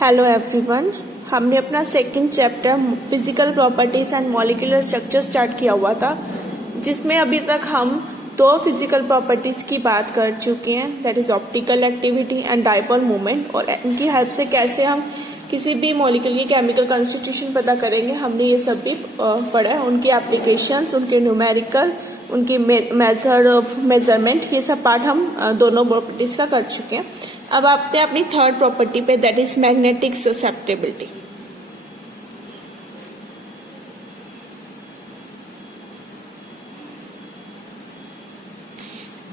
Hello everyone, हमने अपना second chapter physical properties and molecular structure start किया हुआ था, जिसमें अभी तक हम दो फिजिकल प्रॉपर्टीज की बात कर चुके हैं, that is optical activity and dipole movement. और इनकी हेल्प से कैसे हम किसी भी मॉलिक्यूल की केमिकल कॉन्स्टिट्यूशन पता करेंगे, हमने ये सब भी पढ़ा है। उनकी एप्लीकेशंस, उनके न्यूमेरिकल, उनकी मेथड ऑफ मेजरमेंट, ये सब पार्ट हम दोनों प्रॉपर्टीज का कर चुके हैं। अब आते हैं अपनी थर्ड प्रॉपर्टी पे, दैट इज मैग्नेटिक ससेप्टेबिलिटी।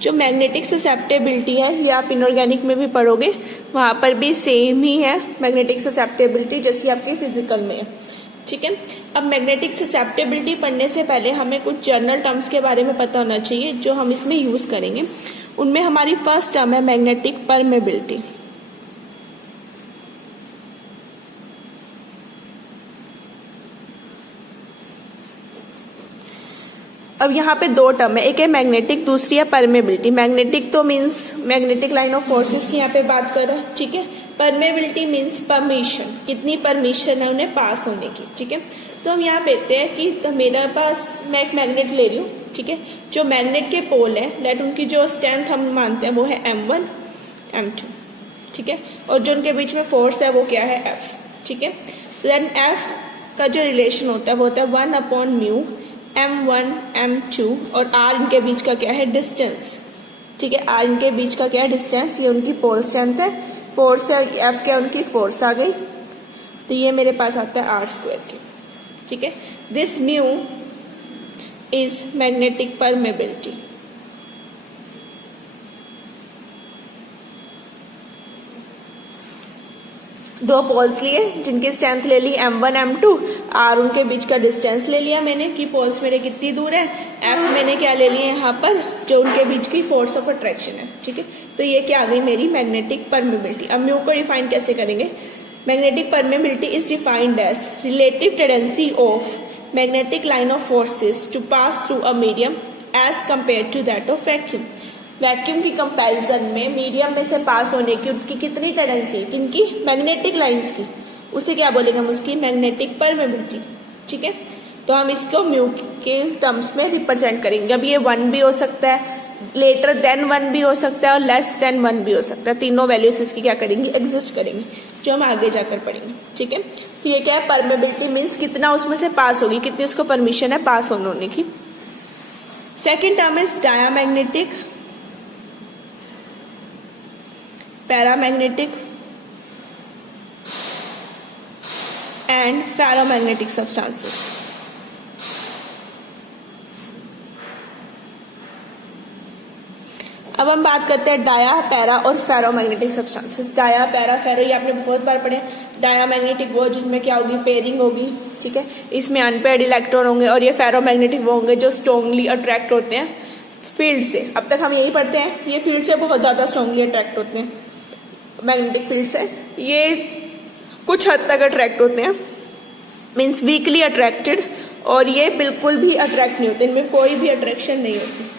जो मैग्नेटिक ससेप्टेबिलिटी है ये आप इनऑर्गेनिक में भी पढ़ोगे, वहां पर भी सेम ही है मैग्नेटिक ससेप्टेबिलिटी जैसी आपके फिजिकल में है। ठीक है, अब मैग्नेटिक ससेप्टेबिलिटी पढ़ने से पहले हमें कुछ जनरल टर्म्स के बारे में पता होना चाहिए जो हम इसमें यूज करेंगे। उनमें हमारी फर्स्ट टर्म है मैग्नेटिक परमेबिलिटी। अब यहाँ पे दो टर्म है, एक है मैग्नेटिक, दूसरी है परमेबिलिटी। मैग्नेटिक तो means magnetic line of forces की यहाँ पे बात कर रहा है। ठीक है, परमेबिलिटी मीन्स परमिशन, कितनी परमिशन है उन्हें पास होने की। ठीक है, तो हम यहाँ देखते हैं कि तो मेरे पास मैं एक मैग्नेट ले रही हूँ। ठीक है, जो मैग्नेट के पोल है लेट उनकी जो स्ट्रेंथ हम मानते हैं वो है M1 M2। ठीक है, और जो उनके बीच में फोर्स है वो क्या है F। ठीक है, देन F का जो रिलेशन होता है वो होता है 1/μ M1 M2, और R इनके बीच का क्या है डिस्टेंस। ठीक है, R इनके बीच का क्या है डिस्टेंस, ये उनकी पोल स्ट्रेंथ है। फोर्स है F क्या उनकी फोर्स आ गई, तो ये मेरे पास आता है R² की। ठीक है, this mu is magnetic permeability. दो पोल्स लिए जिनकी स्ट्रेंथ ले ली M1 M2, R उनके बीच का डिस्टेंस ले लिया मैंने कि पोल्स मेरे कितनी दूर है, F मैंने क्या ले लिया यहाँ पर जो उनके बीच की फोर्स ऑफ अट्रैक्शन है। ठीक है, तो ये क्या आ गई मेरी मैग्नेटिक परमेबिलिटी। अब म्यू को डिफाइन कैसे करेंगे, magnetic permeability is defined as relative tendency of magnetic line of forces to pass through a medium as compare to that of vacuum. Vacuum की कंपैरिजन में मीडियम में से पास होने की उनकी कितनी टेंडेंसी, किनकी, मैग्नेटिक लाइंस की, उसे क्या बोलेंगे हम, उसकी मैग्नेटिक परमेबिलिटी। ठीक है, तो हम इसको म्यू के टर्म्स में रिप्रेजेंट करेंगे। अब ये 1 भी हो सकता है, लेटर देन 1 भी हो सकता है, और लेस देन 1 भी हो सकता है। तीनों वैल्यूज इसकी क्या करेंगी, एग्जिस्ट करेंगे, जो हम आगे जाकर पढ़ेंगे। ठीक है, तो ये क्या है, परमेबिलिटी मीन्स कितना उसमें से पास होगी, कितनी उसको परमिशन है पास होने की। Second term is diamagnetic, paramagnetic and ferromagnetic substances. अब हम बात करते हैं डाया, पैरा और फेरोमैग्नेटिक सब्सटेंसेस। डाया, पैरा, फेरो ये आपने बहुत बार पढ़े। डाया मैग्नेटिक वो जिसमें क्या होगी, पेयरिंग होगी। ठीक है, इसमें अनपेयर्ड इलेक्ट्रॉन होंगे, और ये फेरोमैग्नेटिक वो होंगे जो स्ट्रांगली अट्रैक्ट होते हैं फील्ड से। अब तक हम यही पढ़ते हैं, ये फील्ड से बहुत ज्यादा स्ट्रांगली अट्रैक्ट होते हैं, मैग्नेटिक फील्ड से ये कुछ हद तक अट्रैक्ट होते हैं, मीन्स वीकली अट्रैक्टेड, और ये बिल्कुल भी अट्रैक्ट नहीं होते, इनमें कोई भी अट्रैक्शन नहीं होती।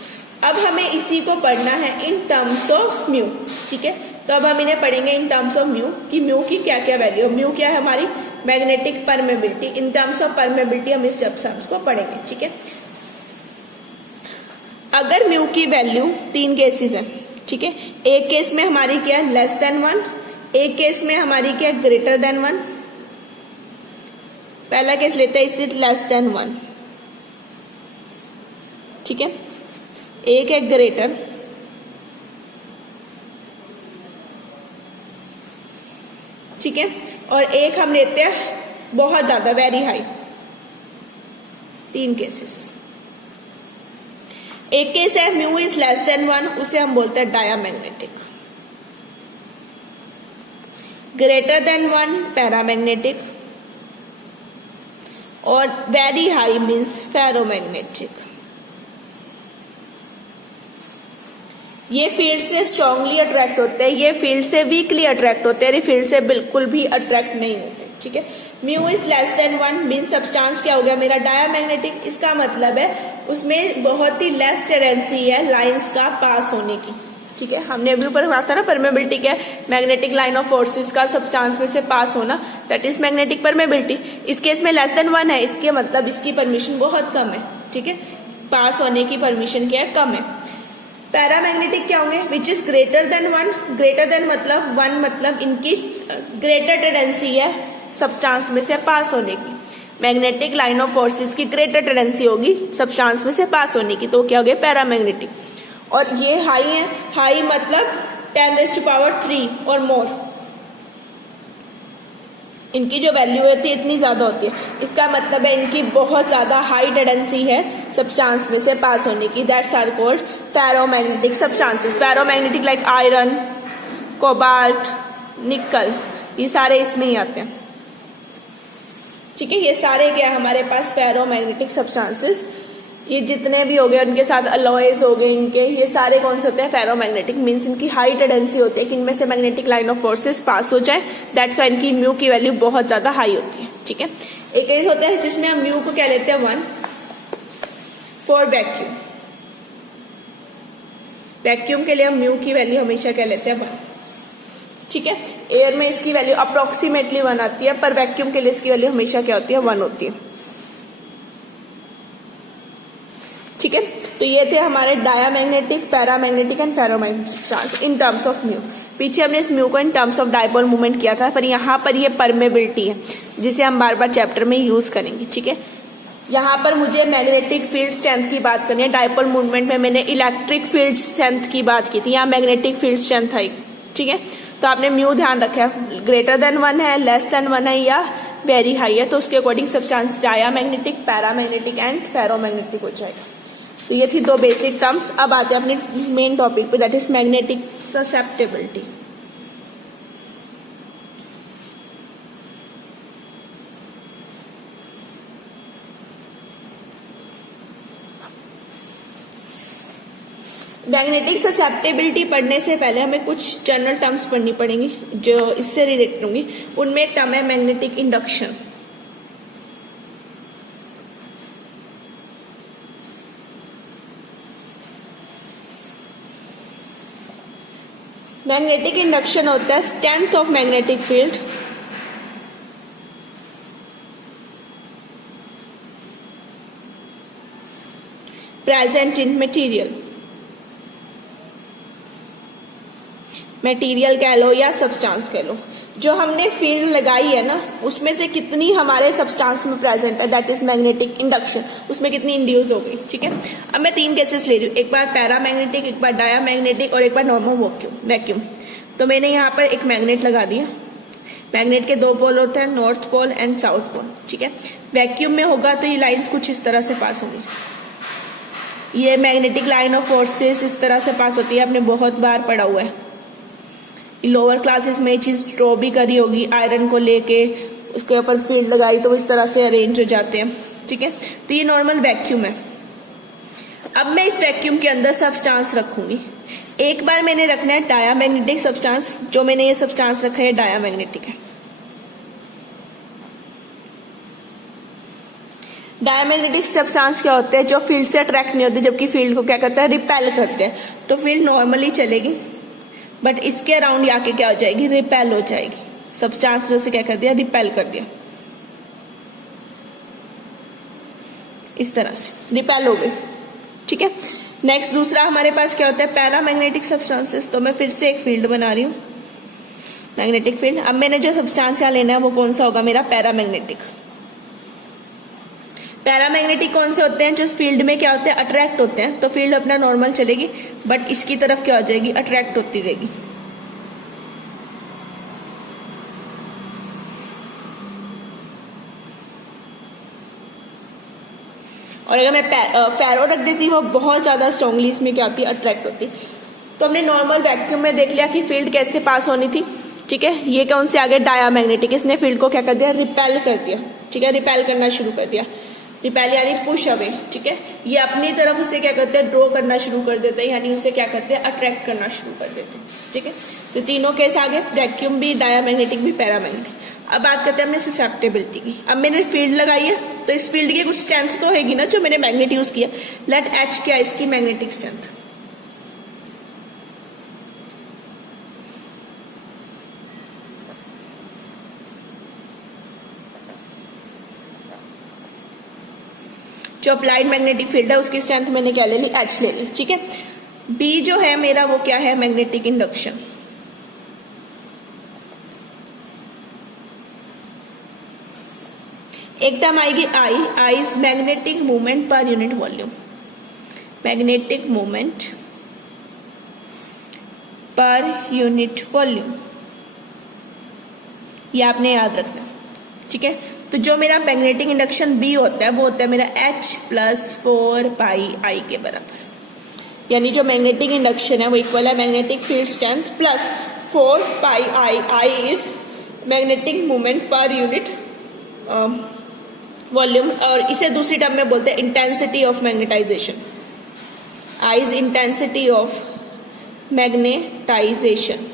अब हमें इसी को पढ़ना है इन टर्म्स ऑफ म्यू। ठीक है, तो अब हम इन्हें पढ़ेंगे इन टर्म्स ऑफ म्यू कि म्यू की क्या क्या वैल्यू। म्यू क्या है हमारी magnetic permeability. In terms of permeability हम इस टर्म्स को पढ़ेंगे। ठीक है, अगर म्यू की वैल्यू 3 केसेस है। ठीक है, एक केस में हमारी क्या है लेस देन 1, एक केस में हमारी क्या है ग्रेटर देन 1। पहला केस लेते हैं, इज इट लेस देन 1। ठीक है, एक है ग्रेटर, ठीक है, और एक हम लेते हैं बहुत ज्यादा, वेरी हाई। 3 केसेस। एक केस है म्यू इज लेस देन 1, उसे हम बोलते हैं डायामैग्नेटिक। ग्रेटर देन 1 पैरामैग्नेटिक, और वेरी हाई मीन्स फेरोमैग्नेटिक। ये फील्ड से स्ट्रांगली अट्रैक्ट होते हैं, ये फील्ड से वीकली अट्रैक्ट होते हैं, ये फील्ड से बिल्कुल भी अट्रैक्ट नहीं होते। ठीक है, mu is less than 1 mean substance क्या हो गया मेरा डायामैग्नेटिक। इसका मतलब है उसमें बहुत ही लेस टेंडेंसी है लाइंस का पास होने की। ठीक है, हमने अभी ऊपर कहा था ना परमेबिलिटी क्या है, मैग्नेटिक लाइन ऑफ फोर्सेस का सब्सटेंस में से पास होना, दैट इज मैग्नेटिक परमेबिलिटी। इस केस में लेस देन 1 है, इसके मतलब इसकी परमिशन बहुत कम है, ठीक है, पास होने की परमिशन क्या है, कम है। पैरामैग्नेटिक क्या होंगे, which is greater than 1, greater than मतलब 1 मतलब इनकी ग्रेटर टेंडेंसी है सब्सटेंस में से पास होने की, मैग्नेटिक लाइन ऑफ फोर्सेस की ग्रेटर टेंडेंसी होगी सब्सटेंस में से पास होने की, तो क्या हो गया पैरामैग्नेटिक। और ये हाई है, हाई मतलब 10⁻³ और मोर, इनकी जो वैल्यू होती है इतनी ज्यादा होती है, इसका मतलब है इनकी बहुत ज्यादा हाई टेंडेंसी है सब्सटेंस में से पास होने की, that's are called ferromagnetic substances. Ferromagnetic like iron, cobalt, nickel, ये सारे इसमें ही आते हैं, ठीक है, ये सारे क्या हमारे पास फेरोमैग्नेटिक सब्सटेंसेस, ये जितने भी हो गए उनके साथ अलॉयज हो गए इनके, ये सारे कौन से होते हैं फेरोमैग्नेटिक, मींस इनकी हाई टेंडेंसी होती है कि इनमें से मैग्नेटिक लाइन ऑफ फोर्सेस पास हो जाए, दैट्स व्हाई इनकी म्यू की वैल्यू बहुत ज्यादा हाई होती है, ठीक है। एक केस होता है जिसमें हम म्यू को क्या लेते हैं 1 फॉर वैक्यूम, वैक्यूम के लिए हम म्यू की वैल्यू हमेशा क्या लेते हैं 1, ठीक है। एयर में इसकी वैल्यू अप्रोक्सीमेटली 1 आती है, पर वैक्यूम के लिए इसकी वैल्यू हमेशा क्या होती है 1 होती है, ठीक है। तो ये थे हमारे diamagnetic, paramagnetic and ferromagnetic substance in terms of mu. पीछे हमने इस म्यू को in terms of dipole moment किया था, पर यहाँ पर ये परमेबिलिटी है जिसे हम बार बार चैप्टर में यूज करेंगे, ठीक है। यहाँ पर मुझे मैग्नेटिक फील्ड स्ट्रेंथ की बात करनी है, डायपोल मूवमेंट में मैंने इलेक्ट्रिक फील्ड स्ट्रेंथ की बात की थी, यहाँ मैग्नेटिक फील्ड स्ट्रेंथ है, ठीक है। तो आपने म्यू ध्यान रखा है, ग्रेटर देन 1 है, लेस देन 1 है या वेरी हाई है, तो उसके according substance diamagnetic, paramagnetic and ferromagnetic हो जाएगा। तो ये थी 2 बेसिक टर्म्स। अब आते हैं अपने मेन टॉपिक पे, that is magnetic susceptibility. Magnetic susceptibility पढ़ने से पहले हमें कुछ जनरल टर्म्स पढ़नी पड़ेंगी जो इससे रिलेटेड होंगी। उनमें एक टर्म है मैग्नेटिक इंडक्शन। मैग्नेटिक इंडक्शन होता है strength of magnetic field present in material, material कह लो या सब्सटेंस कह लो, जो हमने फील्ड लगाई है ना उसमें से कितनी हमारे सब्सटेंस में प्रेजेंट है, दैट इज मैग्नेटिक इंडक्शन, उसमें कितनी इंड्यूस हो गई, ठीक है। अब मैं 3 केसेस ले रही हूँ, एक बार पैरामैग्नेटिक, एक बार डायामैग्नेटिक और एक बार नॉर्मल वैक्यूम। तो मैंने यहाँ पर एक मैग्नेट लगा दिया, मैग्नेट के 2 पोल होते हैं, north pole and south pole, ठीक है। वैक्यूम में होगा तो ये लाइंस कुछ इस तरह से पास होंगी, ये मैग्नेटिक लाइन ऑफ फोर्सेस इस तरह से पास होती है, आपने बहुत बार पढ़ा हुआ है, लोअर क्लासेस में ये चीज ड्रॉ भी करी होगी, आयरन को लेके उसके ऊपर फील्ड लगाई तो इस तरह से अरेंज हो जाते हैं, ठीक है। तो ये नॉर्मल वैक्यूम है। अब मैं इस वैक्यूम के अंदर सब्सटेंस रखूंगी, एक बार मैंने रखना है डायामैग्नेटिक सब्सटेंस, जो मैंने ये सब्सटेंस रखा है डायामैग्नेटिक है। डायामैग्नेटिक सब्सटेंस क्या होते हैं, जो फील्ड से अट्रैक्ट नहीं होते, जबकि फील्ड को क्या करता है रिपेल करते हैं, तो फील्ड नॉर्मली चलेगी बट इसके अराउंड आके क्या हो जाएगी, रिपेल हो जाएगी, सब्सटेंस ने उसे क्या कर दिया, रिपेल कर दिया, इस तरह से रिपेल हो गई, ठीक है। नेक्स्ट दूसरा हमारे पास क्या होता है पैरामैग्नेटिक सब्सटेंसेस। तो मैं फिर से एक फील्ड बना रही हूँ, मैग्नेटिक फील्ड। अब मैंने जो सब्सटेंस यहाँ लेना है वो कौन सा होगा, मेरा पैरामैग्नेटिक। पैरामैग्नेटिक कौन से होते हैं, जो फील्ड में क्या होते हैं अट्रैक्ट होते हैं, तो फील्ड अपना नॉर्मल चलेगी बट इसकी तरफ क्या हो जाएगी, अट्रैक्ट होती रहेगी। और अगर मैं फेरो रख देती वो बहुत ज्यादा स्ट्रांगली इसमें क्या होती है, अट्रैक्ट होती। तो हमने नॉर्मल वैक्यूम में देख लिया कि फील्ड कैसे पास होनी थी, ठीक है। ये कौन से आगे डायामैग्नेटिक, इसने फील्ड को क्या कर दिया, रिपेल कर दिया, ठीक है, रिपेल करना शुरू कर दिया, रिपेल यानी पुश अवे, ठीक है। ये अपनी तरफ उसे क्या करते हैं, ड्रॉ करना शुरू कर देते हैं, यानी उसे क्या करते हैं, अट्रैक्ट करना शुरू कर देते हैं, ठीक है। तो तीनों केस आ गए, वैक्यूम भी, डायामैग्नेटिक भी, पैरामैग्नेटिक। अब बात करते हैं हमने ससेप्टेबिलिटी की। अब मैंने फील्ड लगाई है तो इस फील्ड की कुछ स्ट्रेंथ तो होगी ना, जो मैंने मैग्नेट यूज किया, लेट एच क्या इसकी मैग्नेटिक स्ट्रेंथ, जो अप्लाइड मैग्नेटिक फील्ड है उसकी स्ट्रेंथ मैंने क्या ले ली, H ले ली, ठीक है। B जो है मेरा वो क्या है, मैग्नेटिक इंडक्शन। एक टर्म आएगी I is magnetic movement per unit volume, magnetic movement per unit volume, ये आपने याद रखना, ठीक है। तो जो मेरा मैग्नेटिक इंडक्शन B होता है वो होता है मेरा H प्लस 4 पाई I के बराबर, यानी जो मैग्नेटिक इंडक्शन है वो इक्वल है magnetic field strength plus 4 pi I is magnetic movement per unit volume, और इसे दूसरी टर्म में बोलते हैं intensity of magnetisation. I is intensity of magnetisation,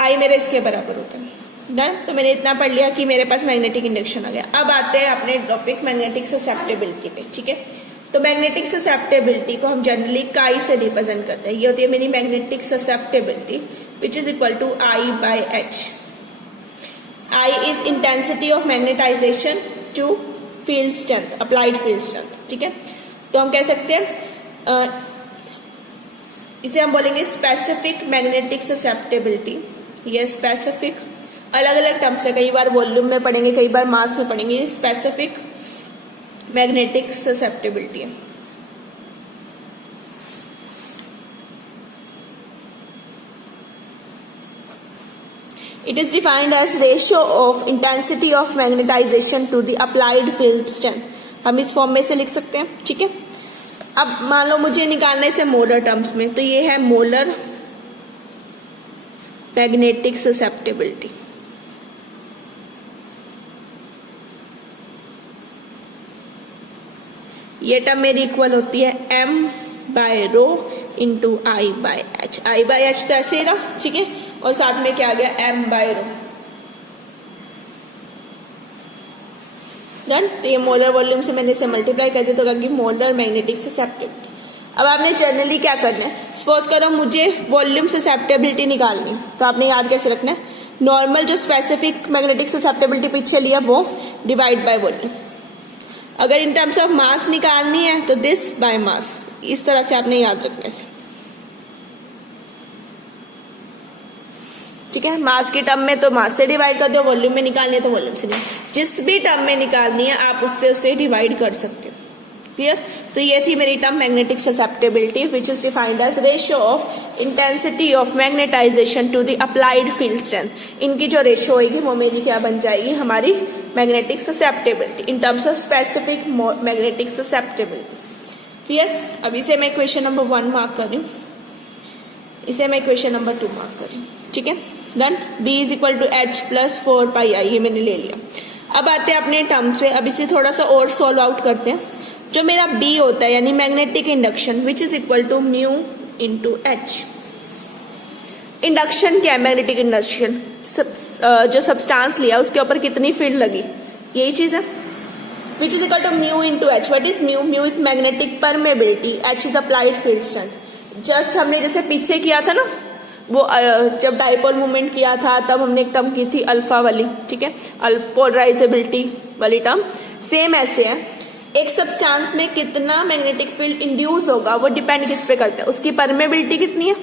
I मेरे इसके बराबर होता है, डन। तो मैंने इतना पढ़ लिया कि मेरे पास मैग्नेटिक इंडक्शन आ गया। अब आते हैं अपने टॉपिक मैग्नेटिक ससेप्टेबिलिटी पे, ठीक है। तो मैग्नेटिक ससेप्टेबिलिटी को हम जनरली काई से रिप्रेजेंट करते हैं। ये होती है मेरी magnetic susceptibility which is equal to I by H। I is intensity of magnetization to field strength, applied field strength, ठीक है। तो हम कह सकते हैं इसे हम बोलेंगे स्पेसिफिक मैग्नेटिक ससेप्टेबिलिटी। ये स्पेसिफिक अलग अलग टर्म्स है, कई बार वॉल्यूम में पढ़ेंगे, कई बार मास में पढ़ेंगे। ये स्पेसिफिक मैग्नेटिक ससेप्टेबिलिटी है। It is defined as ratio of intensity of magnetization to the applied field strength। हम इस फॉर्म में से लिख सकते हैं, ठीक है। अब मान लो मुझे निकालना है इसे मोलर टर्म्स में, तो ये है मोलर मैग्नेटिक ससेप्टेबिलिटी। ये टर्म मेरी इक्वल होती है M by rho into I by H। I by H तो ऐसे ही रहा, ठीक है, और साथ में क्या आ गया, M बाय रो, डन। तो ये मोलर वॉल्यूम से मैंने इसे मल्टीप्लाई कर दिया तो कहेंगे मोलर मैग्नेटिक ससेप्टेबिलिटी। अब आपने जनरली क्या करना है, सपोज करो मुझे वॉल्यूम ससेप्टेबिलिटी निकालनी, तो आपने याद कैसे रखना है, नॉर्मल जो स्पेसिफिक मैग्नेटिक ससेप्टेबिलिटी पीछे लिया वो डिवाइड बाय वॉल्यूम। अगर इन टर्म्स ऑफ मास निकालनी है तो दिस बाय मास, इस तरह से आपने याद रखना है, ठीक है। मास की टर्म में तो मास से डिवाइड कर दो, वॉल्यूम में निकालनी है तो वॉल्यूम से निकाल, जिस भी टर्म में निकालनी है आप उससे डिवाइड कर सकते हो, क्लियर। तो ये थी मेरी term magnetic susceptibility which is defined as ratio of intensity of magnetization to the applied field strength. इनकी जो रेशियो होगी वो मेरी क्या बन जाएगी, हमारी magnetic susceptibility in terms of specific magnetic susceptibility, clear. अब इसे मैं इक्वेशन नंबर 1 मार्क कर रही हूँ, इसे मैं इक्वेशन नंबर 2 मार्क कर रही हूँ, ठीक है, done. B is equal to H plus 4 pi I, ये मैंने ले लिया। अब आते हैं अपने टर्म्स पे, अब इसे थोड़ा सा और सॉल्व आउट करते हैं। जो मेरा B होता है यानी magnetic induction which is equal to mu into H। Induction क्या है, मैग्नेटिक इंडक्शन, जो सब्सटेंस लिया उसके ऊपर कितनी फील्ड लगी, यही चीज है, which is equal to mu into H। What is mu, mu is magnetic permeability, H is applied field strength. Just हमने जैसे पीछे किया था ना, वो जब डाइपोल मूवमेंट किया था तब हमने एक टर्म की थी अल्फा वाली, ठीक है, पोलराइजेबिलिटी वाली टर्म, सेम ऐसे है। एक सब्सटेंस में कितना मैग्नेटिक फील्ड इंड्यूस होगा वो डिपेंड किस पे करता है, उसकी परमेबिलिटी कितनी है,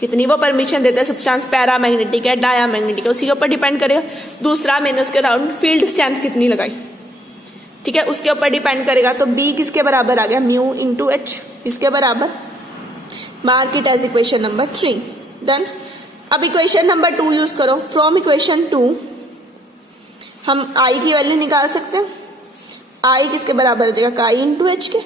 कितनी वो परमिशन देता है, सब्सटेंस पैरामैग्नेटिक है डायामैग्नेटिक है, उसी के ऊपर डिपेंड करेगा। दूसरा मैंने उसके अराउंड फील्ड स्ट्रेंथ कितनी लगाई, ठीक है, उसके ऊपर डिपेंड करेगा। तो B किसके बराबर आ गया, म्यू इंटू H, इसके बराबर। Mark it as equation number 3, done. अब इक्वेशन नंबर 2 यूज करो। फ्रॉम इक्वेशन 2 हम I की वैल्यू निकाल सकते हैं। I किसके बराबर हो जाएगा, काई इंटू H के,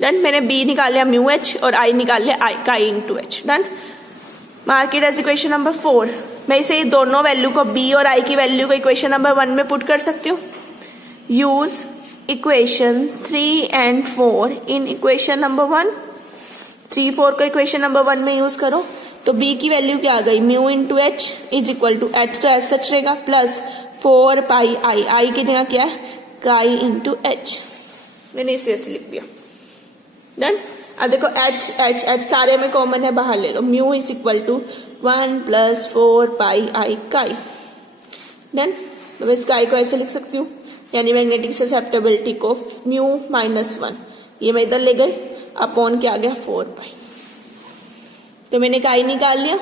डन। मैंने B निकाल लिया म्यू H और I निकाल लिया I chi into H, done. Mark it as equation number 4। मैं इसे दोनों वैल्यू को B और I की वैल्यू को इक्वेशन नंबर 1 में पुट कर सकती हूँ। Use equation 3 and 4 in equation number 1। 3, 4 को इक्वेशन नंबर 1 में यूज करो तो B की वैल्यू क्या आ गई, mu into H is equal to H तो एज सच रहेगा प्लस 4 पाई I की जगह क्या है, काई इंटू H, मैंने इसे ऐसे लिख दिया, डन। अब देखो H सारे में कॉमन है, बाहर ले लो। Mu is equal to 1 plus 4 pi I chi, done. तो मैं स्काई को ऐसे लिख सकती हूँ, यानी मैग्नेटिक ससेप्टेबिलिटी को म्यू -1, ये मैं इधर ले गई, अपॉन क्या आ गया 4 पाई। तो मैंने काई निकाल लिया,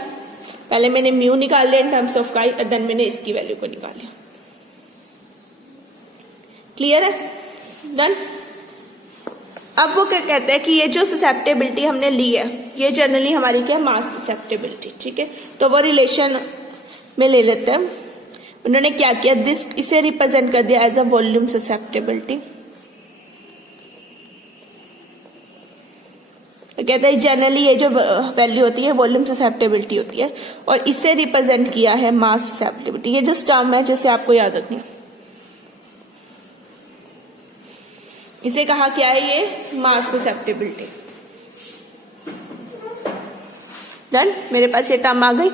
पहले मैंने म्यू निकाल लिया इन टर्म्स ऑफ काई, देन मैंने इसकी वैल्यू को निकाल लिया। क्लियर है? डन। अब वो क्या कहते हैं कि ये जो ससेप्टेबिलिटी हमने ली है, ये जनरली हमारी क्या मास ससेप्टेबिलिटी, ठीक है। तो वो रिलेशन में ले लेते हैं। उन्होंने क्या किया, दिस इसे रिप्रेजेंट कर दिया एज अ वॉल्यूम ससेप्टेबिलिटी। कहते हैं जनरली ये जो वैल्यू होती है वॉल्यूम ससेप्टेबिलिटी होती है, और इससे रिप्रेजेंट किया है मास ससेप्टेबिलिटी। ये जो टर्म है जिसे आपको याद रखनी है, इसे कहा क्या है, ये मास ससेप्टेबिलिटी। डन, मेरे पास ये टर्म आ गई।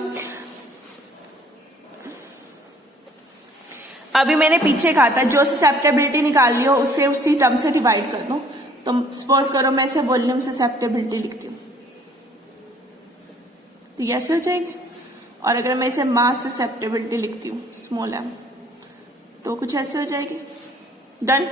अभी मैंने पीछे कहा था जो ससेप्टेबिलिटी निकाल ली हो उसे उसी टर्म से डिवाइड कर दो। तो सपोज करो मैं इसे वॉल्यूम ससेप्टेबिलिटी लिखती हूँ, तो ये ऐसे हो जाएगी। और अगर मैं इसे मास ससेप्टेबिलिटी लिखती हूँ स्मॉल m, तो कुछ ऐसे हो जाएगी। Done.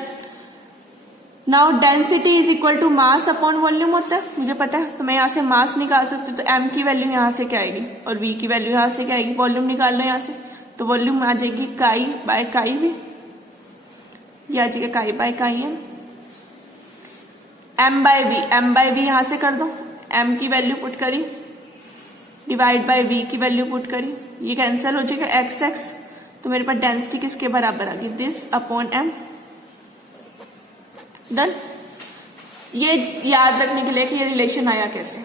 Now density is equal to mass upon volume होता है, मुझे पता है। तो मैं यहाँ से मास निकाल सकती हूँ, तो m की वैल्यू यहाँ से क्या आएगी और v की वैल्यू यहाँ से क्या आएगी। वॉल्यूम निकाल लो यहाँ से, तो वॉल्यूम आ जाएगी काई बाय काई वी, ये आ जाएगा काई बाय काई एम। m बाय वी यहाँ से कर दो, m की वैल्यू पुट करी डिवाइड बाय v की वैल्यू पुट करी, ये कैंसिल हो जाएगा x x। तो मेरे पास डेंसिटी किसके बराबर आ गई, दिस अपॉन m। डन। ये याद रखने के लिए कि ये रिलेशन आया कैसे,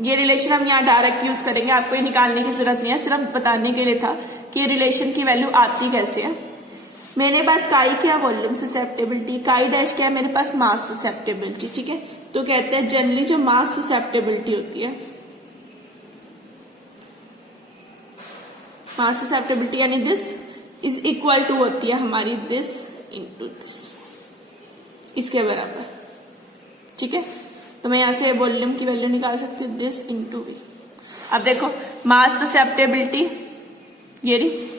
ये रिलेशन हम यहाँ डायरेक्ट यूज करेंगे, आपको ये निकालने की जरूरत नहीं है, सिर्फ बताने के लिए था कि ये रिलेशन की वैल्यू आती कैसे है। मेरे पास काई क्या, वॉल्यूम ससेप्टेबिलिटी, काई डैश क्या है मेरे पास, मास ससेप्टेबिलिटी, ठीक है। तो कहते हैं जनरली जो मास ससेप्टेबिलिटी होती है, मास ससेप्टेबिलिटी यानी दिस इज इक्वल टू होती है हमारी दिस इंटू दिस, इसके बराबर, ठीक है। तो मैं यहां से वॉल्यूम की वैल्यू निकाल सकती हूँ, दिस इंटू वी। अब देखो मास ससेप्टेबिलिटी ये रही,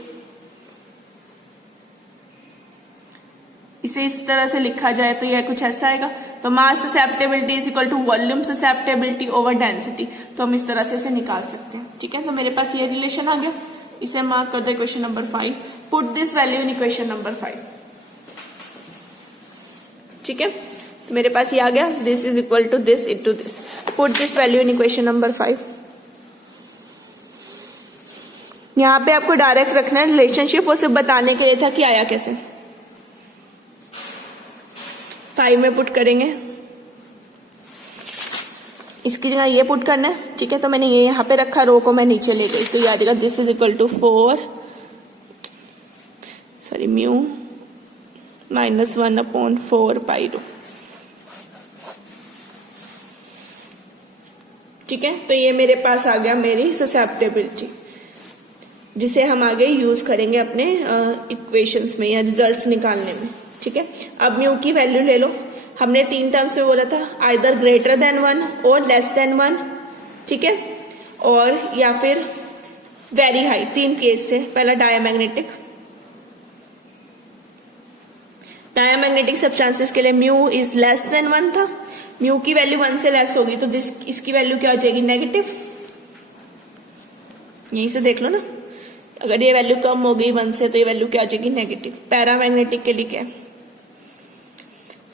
इसे इस तरह से लिखा जाए तो यह कुछ ऐसा आएगा। तो mass susceptibility is equal to volume susceptibility over density, तो हम इस तरह से इसे निकाल सकते हैं, ठीक है। तो मेरे पास ये रिलेशन आ गया, इसे मार्क कर दो equation number 5। Put this value in equation number 5, ठीक है। तो मेरे पास ये आ गया, this is equal to this into this. Put this value in equation number 5। यहां पे आपको डायरेक्ट रखना है रिलेशनशिप, वो सिर्फ बताने के लिए था कि आया कैसे। 5 में पुट करेंगे, इसकी जगह ये पुट करना है, ठीक है। तो मैंने ये यहां पे रखा, रो को मैं नीचे ले गई, तो ये आ जाएगा this is equal to mu -1 upon 4 pi rho, ठीक है। तो ये मेरे पास आ गया मेरी ससेप्टेबिलिटी, जिसे हम आगे यूज करेंगे अपने इक्वेशंस में या रिजल्ट्स निकालने में, ठीक है। अब म्यू की वैल्यू ले लो, हमने 3 टर्म्स में बोला था, आइदर ग्रेटर देन 1 और लेस देन 1, ठीक है, और या फिर वेरी हाई। 3 केस थे, पहला डायमैग्नेटिक, डायमैग्नेटिक सब्सटेंसेस के लिए म्यू इज लेस देन 1 था, म्यू की वैल्यू 1 से लेस होगी तो इसकी वैल्यू क्या हो जाएगी, नेगेटिव। यहीं से देख लो ना, अगर ये वैल्यू कम हो गई 1 से तो ये वैल्यू क्या आ जाएगी, नेगेटिव। पैरामैग्नेटिक के लिए क्या है,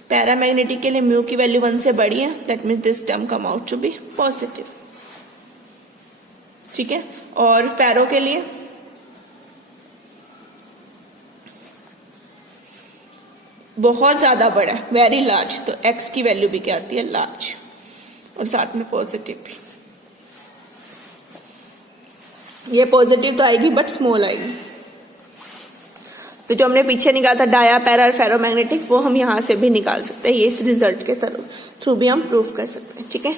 पैरामैग्नेटिक के लिए म्यू की वैल्यू 1 से बड़ी है, that means this term come out to be positive, ठीक है। और फेरो के लिए बहुत ज्यादा बड़ा है, वेरी लार्ज, तो एक्स की वैल्यू भी क्या आती है, लार्ज, और साथ में पॉजिटिव भी। ये पॉजिटिव तो आएगी बट स्मॉल आएगी। तो जो हमने पीछे निकाला था डाया, पैरा और फेरोमैग्नेटिक, वो हम यहां से भी निकाल सकते हैं, ये इस रिजल्ट के थ्रू भी हम प्रूव कर सकते हैं, ठीक है।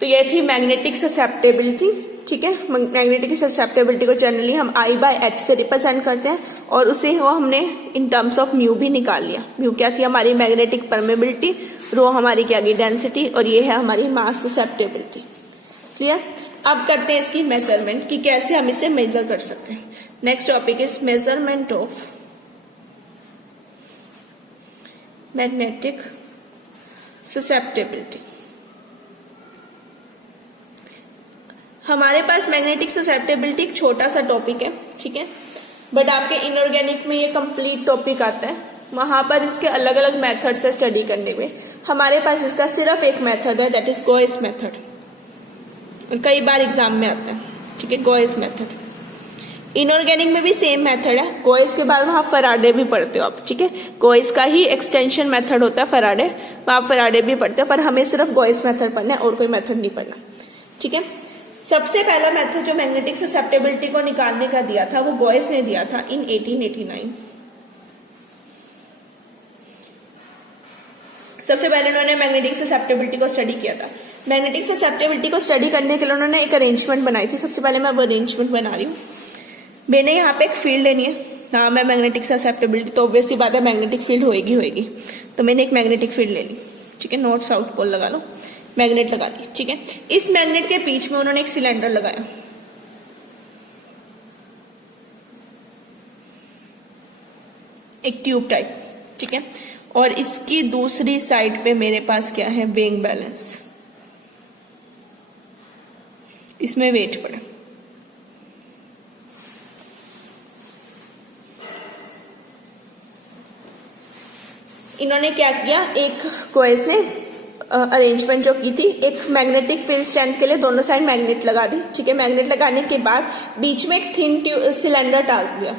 तो ये थी मैग्नेटिक ससेप्टेबिलिटी, ठीक है। मैग्नेटिक ससेप्टेबिलिटी को जनरली हम I बाय H से रिप्रेजेंट करते हैं, और उसे वो हमने इन टर्म्स ऑफ म्यू भी निकाल लिया। म्यू क्या थी, हमारी मैग्नेटिक परमेबिलिटी, रो हमारी क्या गई, डेंसिटी, और ये है हमारी मास ससेप्टेबिलिटी। क्लियर। अब करते हैं इसकी मेजरमेंट कि कैसे हम इसे मेजर कर सकते हैं। Next topic is measurement of magnetic susceptibility. हमारे पास मैग्नेटिक ससेप्टेबिलिटी एक छोटा सा टॉपिक है, ठीक है, बट आपके इनऑर्गेनिक में ये कंप्लीट टॉपिक आता है। वहां पर इसके अलग अलग मेथड्स है स्टडी करने में। हमारे पास इसका सिर्फ एक मेथड है, दैट इज गोइस मेथड, कई बार एग्जाम में आता है, ठीक है, गोइस मेथड। इनऑर्गेनिक में भी सेम मेथड है। गोइस के बाद वहां फराडे भी पढ़ते हो आप, ठीक है, गोइस का ही एक्सटेंशन मेथड होता है फराडे, वहां फराडे भी पढ़ते हो, पर हमें सिर्फ गोइस मेथड पढ़ना है और कोई मेथड नहीं पढ़ना, ठीक है। सबसे पहला मेथड जो मैग्नेटिक ससेप्टेबिलिटी को निकालने का दिया था वो गोइस ने दिया था इन 1889। सबसे पहले उन्होंने मैग्नेटिक ससेप्टेबिलिटी को स्टडी किया था। मैग्नेटिक ससेप्टेबिलिटी को स्टडी करने के लिए उन्होंने एक अरेंजमेंट बनाई थी। सबसे पहले मैं वो अरेंजमेंट बना रही हूँ। मैंने यहाँ पे एक फील्ड लेनी है, नाम है मैग्नेटिक ससेप्टेबिलिटी, तो ऑब्वियसली बात है मैग्नेटिक फील्ड होएगी। तो मैंने एक मैग्नेटिक फील्ड ले ली, ठीक है, नॉर्थ साउथ पोल लगा लो, मैग्नेट लगा दी, ठीक है। इस मैग्नेट के बीच में उन्होंने एक सिलेंडर लगाया, एक ट्यूब टाइप, ठीक है, और इसकी दूसरी साइड पे मेरे पास क्या है, वेइंग बैलेंस, इसमें वेट पड़ा। इन्होंने क्या किया, एक गोइस ने अरेंजमेंट जो की थी, एक मैग्नेटिक फील्ड स्ट्रेंथ के लिए दोनों साइड मैग्नेट लगा दी, ठीक है। मैग्नेट लगाने के बाद बीच में एक थिन सिलेंडर डाल दिया,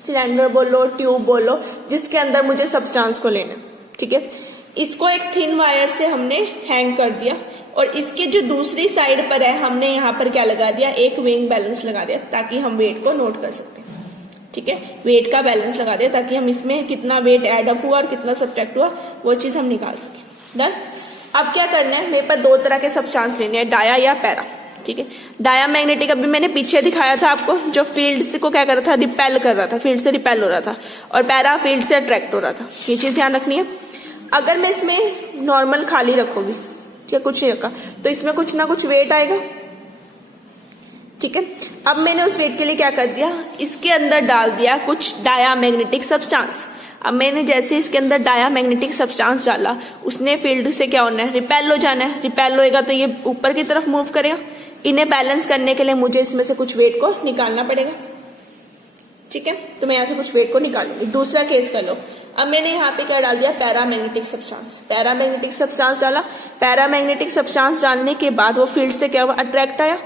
सिलेंडर बोलो ट्यूब बोलो, जिसके अंदर मुझे सब्सटेंस को लेना, ठीक है। इसको एक थिन वायर से हमने हैंग कर दिया और इसके जो दूसरी साइड पर है हमने यहाँ पर क्या लगा दिया, एक वेइंग बैलेंस लगा दिया ताकि हम वेट को नोट कर सकते हैं, ठीक है। वेट का बैलेंस लगा दिया ताकि हम इसमें कितना वेट एड अप हुआ और कितना सब्ट्रैक्ट हुआ वो चीज हम निकाल सकें। डन। अब क्या करना है, मेरे पास दो तरह के सब्सटेंस लेने हैं, डाया या पैरा, ठीक है। डाया मैग्नेटिक अभी मैंने पीछे दिखाया था आपको, जो फील्ड को क्या कर रहा था, रिपेल कर रहा था, फील्ड से रिपेल हो रहा था, और पैरा फील्ड से अट्रैक्ट हो रहा था। ये चीज ध्यान रखनी है। अगर मैं इसमें नॉर्मल खाली रखूंगी, ठीक है, कुछ नहीं रखा, तो इसमें कुछ ना कुछ वेट आएगा, ठीक है। अब मैंने उस वेट के लिए क्या कर दिया, इसके अंदर डाल दिया कुछ डाया मैग्नेटिक सब्सटेंस। अब मैंने जैसे इसके अंदर डाया मैग्नेटिक सब्सटेंस डाला, उसने फील्ड से क्या होना है, रिपेल हो जाना है। रिपेल होएगा तो ये ऊपर की तरफ मूव करेगा। इन्हें बैलेंस करने के लिए मुझे इसमें से कुछ वेट को निकालना पड़ेगा, ठीक है। तो मैं यहाँ से कुछ वेट को निकालूंगी। दूसरा केस कर लो। अब मैंने यहाँ पे क्या डाल दिया, पैरामैग्नेटिक सब्सटेंस। पैरामैग्नेटिक सब्सटेंस डाला। पैरामैग्नेटिक सब्सटेंस डालने के बाद वो फील्ड से क्या हुआ, अट्रैक्ट आया,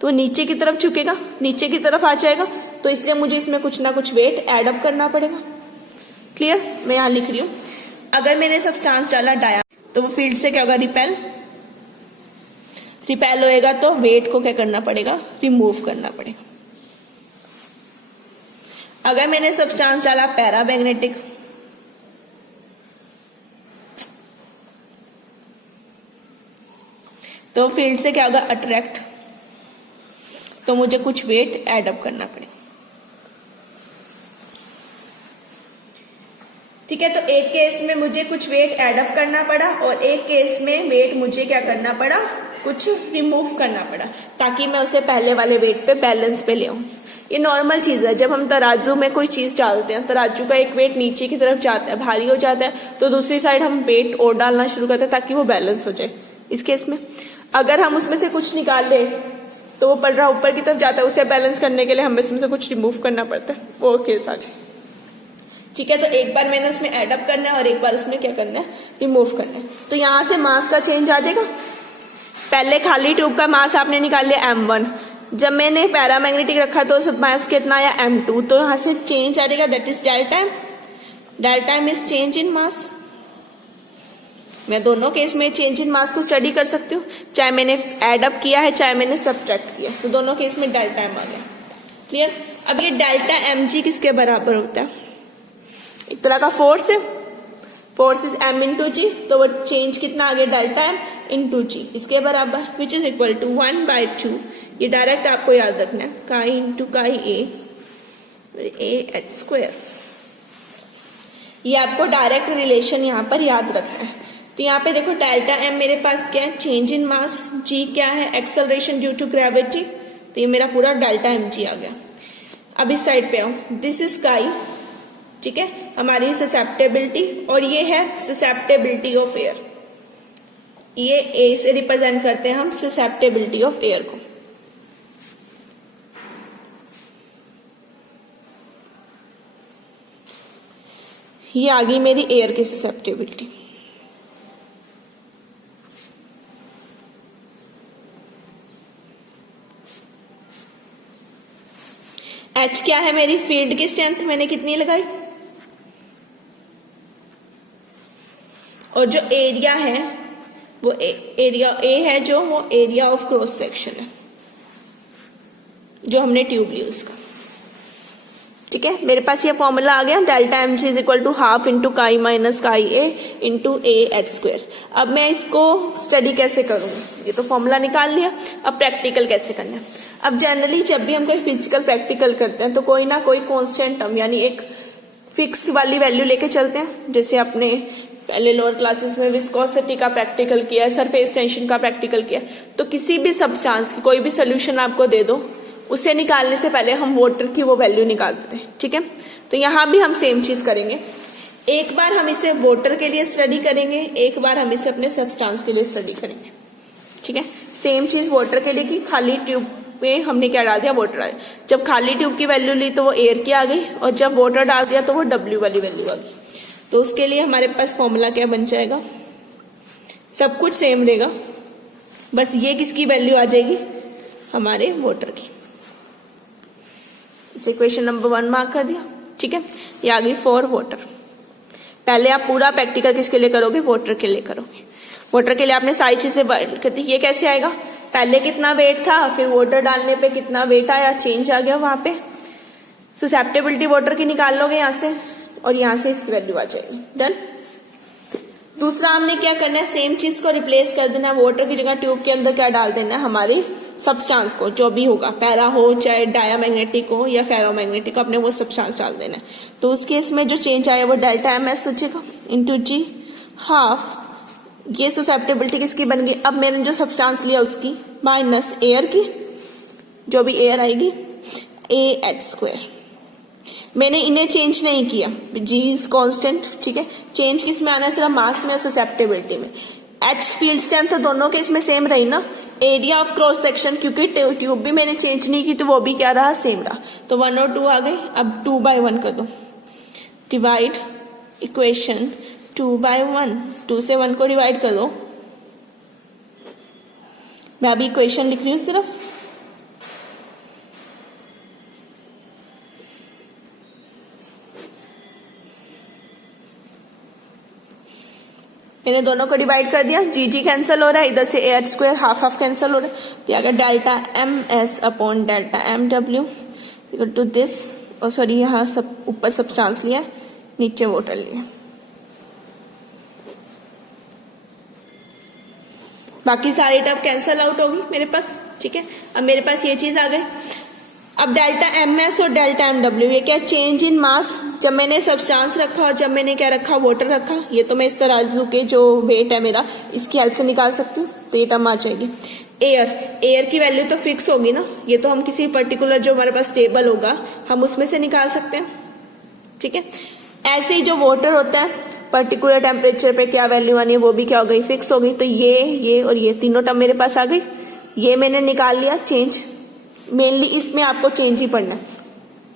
तो नीचे की तरफ झुकेगा, नीचे की तरफ आ जाएगा, तो इसलिए मुझे इसमें कुछ ना कुछ वेट एड अप करना पड़ेगा। क्लियर। मैं यहाँ लिख रही हूँ, अगर मैंने सब्सटेंस डाला डाया तो वो फील्ड से क्या होगा, रिपेल। रिपेल होएगा तो वेट को क्या करना पड़ेगा, रिमूव करना पड़ेगा। अगर मैंने सब्सटेंस डाला पैरामैग्नेटिक, तो फील्ड से क्या होगा, अट्रैक्ट, तो मुझे कुछ वेट एड अप करना पड़ेगा, ठीक है। तो एक केस में मुझे कुछ वेट एड अप करना पड़ा और एक केस में वेट मुझे क्या करना पड़ा, कुछ रिमूव करना पड़ा, ताकि मैं उसे पहले वाले वेट पे बैलेंस पे ले आऊं। ये नॉर्मल चीज है। जब हम तराजू में कोई चीज डालते हैं, तराजू का एक वेट नीचे की तरफ जाता है, भारी हो जाता है, तो दूसरी साइड हम वेट और डालना शुरू करते हैं ताकि वो बैलेंस हो जाए। इस केस में अगर हम उसमें से कुछ निकाल ले तो वो पड़ रहा ऊपर की तरफ जाता है, उसे बैलेंस करने के लिए हमें इसमें से कुछ रिमूव करना पड़ता है, वो केस आ गया, ठीक है। तो एक बार मैंने उसमें एड अप करना है और एक बार उसमें क्या करना है, रिमूव करना है। तो यहां से मास का चेंज आ जाएगा। पहले खाली ट्यूब का मास आपने निकाल लिया m1, जब मैंने पैरामैग्नेटिक रखा तो सब मास कितना आया, m2, तो यहां से चेंज आ जाएगा, that is delta M. Delta M is change in mass. मैं दोनों केस में चेंज इन मास को स्टडी कर सकती हूँ, चाहे मैंने एड अप किया है चाहे मैंने सब्ट्रैक्ट किया, तो दोनों केस में डेल्टा एम आ गया। क्लियर। अब ये डेल्टा एम जी किसके बराबर होता है, एक तरह का फोर्स है, फोर्स इज m इंटू जी, तो वो चेंज कितना आ गया, डेल्टा एम इंटू जी, इसके बराबर, विच इज इक्वल टू 1/2। ये डायरेक्ट आपको याद रखना है, काई इंटू काई ए एच स्क्वायर। ये आपको डायरेक्ट रिलेशन यहाँ पर याद रखना है। तो यहाँ पे देखो डेल्टा एम मेरे पास क्या है, चेंज इन मास, जी क्या है, एक्सेलरेशन ड्यू टू ग्रेविटी, तो ये मेरा पूरा डेल्टा एम जी आ गया। अब इस साइड पे आओ, दिस इज काई, ठीक है, हमारी ससेप्टेबिलिटी, और ये है ससेप्टेबिलिटी ऑफ एयर। ये ए से रिप्रेजेंट करते हैं हम ससेप्टेबिलिटी ऑफ एयर को। ये आ गई मेरी एयर की ससेप्टेबिलिटी। एच क्या है मेरी फील्ड की स्ट्रेंथ, मैंने कितनी लगाई, और जो एरिया है वो एरिया ए है, जो वो एरिया ऑफ क्रॉस सेक्शन है जो हमने ट्यूब ली उसका। ठीक है, मेरे पास ये फॉर्मूला आ गया, delta M G is equal to half into chi minus chi A into A H square. अब मैं इसको स्टडी कैसे करूंगी, ये तो फॉर्मूला निकाल लिया, अब प्रैक्टिकल कैसे करना है। अब जनरली जब भी हम कोई फिजिकल प्रैक्टिकल करते हैं तो कोई ना कोई कांस्टेंट टर्म यानी एक फिक्स वाली वैल्यू लेके चलते हैं। जैसे अपने पहले लोअर क्लासेस में विस्कोसिटी का प्रैक्टिकल किया, सरफेस टेंशन का प्रैक्टिकल किया, तो किसी भी सब्सटेंस की कोई भी सोल्यूशन आपको दे दो, उसे निकालने से पहले हम वाटर की वो वैल्यू निकाल देते हैं। ठीक है, तो यहां भी हम सेम चीज करेंगे। एक बार हम इसे वाटर के लिए स्टडी करेंगे, एक बार हम इसे अपने सब्सटेंस के लिए स्टडी करेंगे। ठीक है, सेम चीज वाटर के लिए की, खाली ट्यूब में हमने क्या डाल दिया, वाटर डाल दिया। जब खाली ट्यूब की वैल्यू ली तो वो एयर की आ गई, और जब वाटर डाल दिया तो वो डब्ल्यू वाली वैल्यू आ गई। तो उसके लिए हमारे पास फॉर्मूला क्या बन जाएगा, सब कुछ सेम रहेगा, बस ये किसकी वैल्यू आ जाएगी, हमारे वाटर की। इसे इक्वेशन नंबर 1 मार्क कर दिया। ठीक है, ये आ गई फॉर वाटर। पहले आप पूरा प्रैक्टिकल किसके लिए करोगे, वाटर के लिए करोगे। वाटर के लिए आपने सारी चीजें करती, ये कैसे आएगा, पहले कितना वेट था, फिर वाटर डालने पे कितना वेट आया, चेंज आ गया वहां पे, ससेप्टेबिलिटी वाटर की निकाल लोगे यहां से, और यहां से इसकी वैल्यू आ जाएगी। डन। दूसरा हमने क्या करना है, सेम चीज को रिप्लेस कर देना है, वाटर की जगह ट्यूब के अंदर क्या डाल देना है, हमारी सब्सटेंस को, जो भी होगा, पैरा हो चाहे डायामैग्नेटिक हो या फेरोमैग्नेटिक, अपने वो सब्सटेंस डाल देना है। तो उस केस में जो चेंज आया वो डेल्टा एम एस बचेगा इंटू जी हाफ, ये ससेप्टेबिलिटी किसकी बन गई, अब मैंने जो सब्सटेंस लिया उसकी, माइनस एयर की, जो भी एयर आएगी, ए एच स्क्वायर। मैंने इन्हें चेंज नहीं किया, जी इज कांस्टेंट। ठीक है, चेंज किस में आना है, सिर्फ मास में और ससेप्टेबिलिटी में। एच फील्ड स्ट्रेंथ तो दोनों केस में सेम रही ना, एरिया ऑफ क्रॉस सेक्शन क्योंकि ट्यूब भी मैंने चेंज नहीं की तो वो भी क्या रहा, सेम रहा। तो 1 और 2 आ गई। अब 2/1 कर दो, डिवाइड इक्वेशन 2/1, 2 से 1 को डिवाइड कर दो। मैं अभी इक्वेशन लिख रही हूं सिर्फ, मैंने दोनों को डिवाइड कर दिया, जी जी कैंसिल हो रहा है, इधर से A H square half half cancel हो रहा है, तो अगर delta M S upon delta M W equal to this, और सॉरी यहाँ सब ऊपर सब्सटेंस लिया, नीचे वाटर लिया, बाकी सारी टर्म कैंसिल आउट होगी मेरे पास। ठीक है, अब मेरे पास ये चीज आ गई। अब डेल्टा एम एस और डेल्टा एम डब्ल्यू, ये क्या, चेंज इन मास। जब मैंने सब्सटेंस रखा और जब मैंने क्या रखा, वाटर रखा, ये तो मैं इस तराजू के जो वेट है मेरा, इसकी हेल्प से निकाल सकती हूँ, तो ये टर्म आ जाएगी। एयर की वैल्यू तो फिक्स होगी ना, ये तो हम किसी पर्टिकुलर जो हमारे पास टेबल होगा हम उसमें से निकाल सकते हैं। ठीक है, ऐसे ही जो वाटर होता है पर्टिकुलर टेम्परेचर पे क्या वैल्यू आनी है वो भी क्या हो गई, फिक्स हो गई। तो ये और ये तीनों टर्म मेरे पास आ गई, ये मैंने निकाल लिया चेंज। मेनली इसमें आपको चेंज ही पढ़ना है।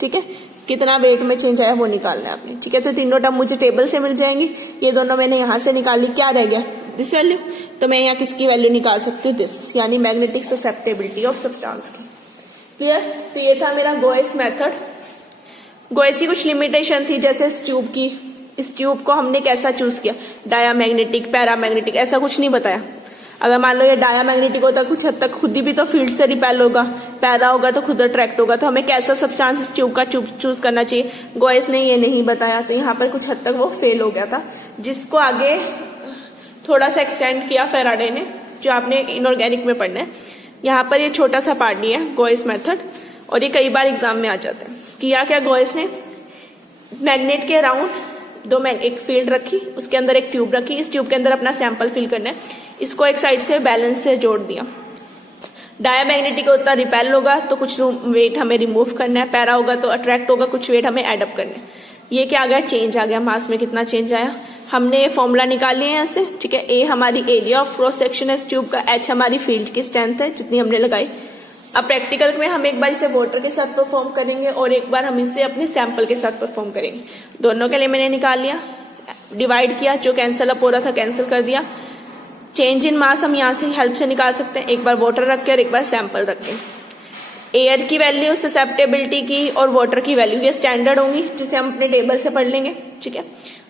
ठीक है, कितना वेट में चेंज आया वो निकालना है आपने। ठीक है, तो तीनों टर्म मुझे टेबल से मिल जाएंगी, ये दोनों मैंने यहां से निकाली, क्या रह गया, दिस वैल्यू। तो मैं यहाँ किसकी वैल्यू निकाल सकती हूँ, दिस, यानी मैग्नेटिक ससेप्टेबिलिटी ऑफ सब्सटेंस की। क्लियर। तो ये था मेरा गोएस मेथड। गोएस की कुछ लिमिटेशन थी, जैसे इस ट्यूब की, इस ट्यूब को हमने कैसा चूज किया, डायामैग्नेटिक पैरामैग्नेटिक, ऐसा कुछ नहीं बताया। अगर मान लो ये डायामैग्नेटिक होता कुछ हद तक खुद ही भी तो फील्ड से रिपेल होगा, पैरा होगा तो खुद अट्रैक्ट होगा, तो हमें कैसा सब्सटेंस इस ट्यूब का चूज करना चाहिए, गोएस ने ये नहीं बताया। तो यहाँ पर कुछ हद तक वो फेल हो गया था, जिसको आगे थोड़ा सा एक्सटेंड किया फेराडे ने, जो आपने इनऑर्गेनिक में पढ़ना है। यहाँ पर ये छोटा सा पार्ट लिया है गोएस मेथड, और ये कई बार एग्जाम में आ जाता है। किया क्या गोएस ने, मैग्नेट के अराउंड एक फील्ड रखी, उसके अंदर एक ट्यूब रखी, इस ट्यूब के अंदर अपना सैंपल फिल करना है, इसको एक साइड से बैलेंस से जोड़ दिया। डायामैग्नेटिक होता रिपेल होगा तो कुछ वेट हमें रिमूव करना है, पैरा होगा तो अट्रैक्ट होगा, कुछ वेट हमें एडअप करना है। ये क्या आ गया, चेंज आ गया, मास में कितना चेंज आया। हमने ये फॉर्मूला निकाल लिया है यहाँ से, ठीक है। ए हमारी एरिया ऑफ क्रॉस सेक्शन है इस ट्यूब का, एच हमारी फील्ड की स्ट्रेंथ है जितनी हमने लगाई। अब प्रैक्टिकल में हम एक बार इसे वाटर के साथ परफॉर्म करेंगे और एक बार हम इसे अपने सैंपल के साथ परफॉर्म करेंगे। दोनों के लिए मैंने निकाल लिया, डिवाइड किया, जो कैंसिल अप हो रहा था कैंसिल कर दिया। चेंज इन मास हम यहाँ से हेल्प से निकाल सकते हैं, एक बार वाटर रख के और एक बार सैंपल रख के। एयर की वैल्यू, ससेप्टेबिलिटी की और वाटर की वैल्यू ये स्टैंडर्ड होंगी, जिसे हम अपने टेबल से पढ़ लेंगे, ठीक है।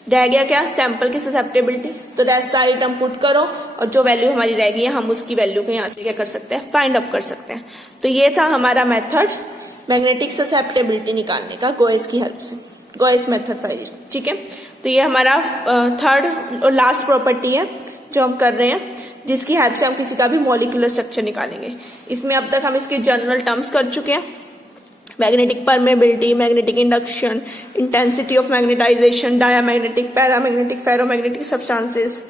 रह गया क्या, सैंपल की ससेप्टेबिलिटी, तो रेस्ट सारी टर्म पुट करो और जो वैल्यू हमारी रह गई है हम उसकी वैल्यू को यहाँ से क्या कर सकते हैं, फाइंड अप कर सकते हैं। तो ये था हमारा मेथड मैग्नेटिक ससेप्टेबिलिटी निकालने का गोयस की हेल्प से, गोयस मेथड था ये, ठीक है। तो ये हमारा थर्ड और लास्ट प्रॉपर्टी है जो हम कर रहे हैं, जिसकी हेल्प से हम किसी का भी मॉलिक्यूलर स्ट्रक्चर निकालेंगे। इसमें अब तक हम इसके जनरल टर्म्स कर चुके हैं, magnetic permeability, magnetic induction, intensity of magnetisation, diamagnetic, paramagnetic, ferromagnetic substances.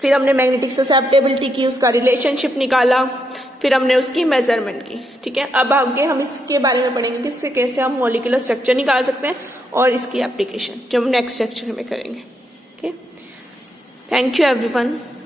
फिर हमने मैग्नेटिक ससेप्टेबिलिटी की, उसका रिलेशनशिप निकाला, फिर हमने उसकी मेजरमेंट की, ठीक है। अब आगे हम इसके बारे में पढ़ेंगे कि इससे कैसे हम मॉलिक्यूलर स्ट्रक्चर निकाल सकते हैं और इसकी एप्लीकेशन जो हम नेक्स्ट लेक्चर में करेंगे, ठीक है। Thank you everyone.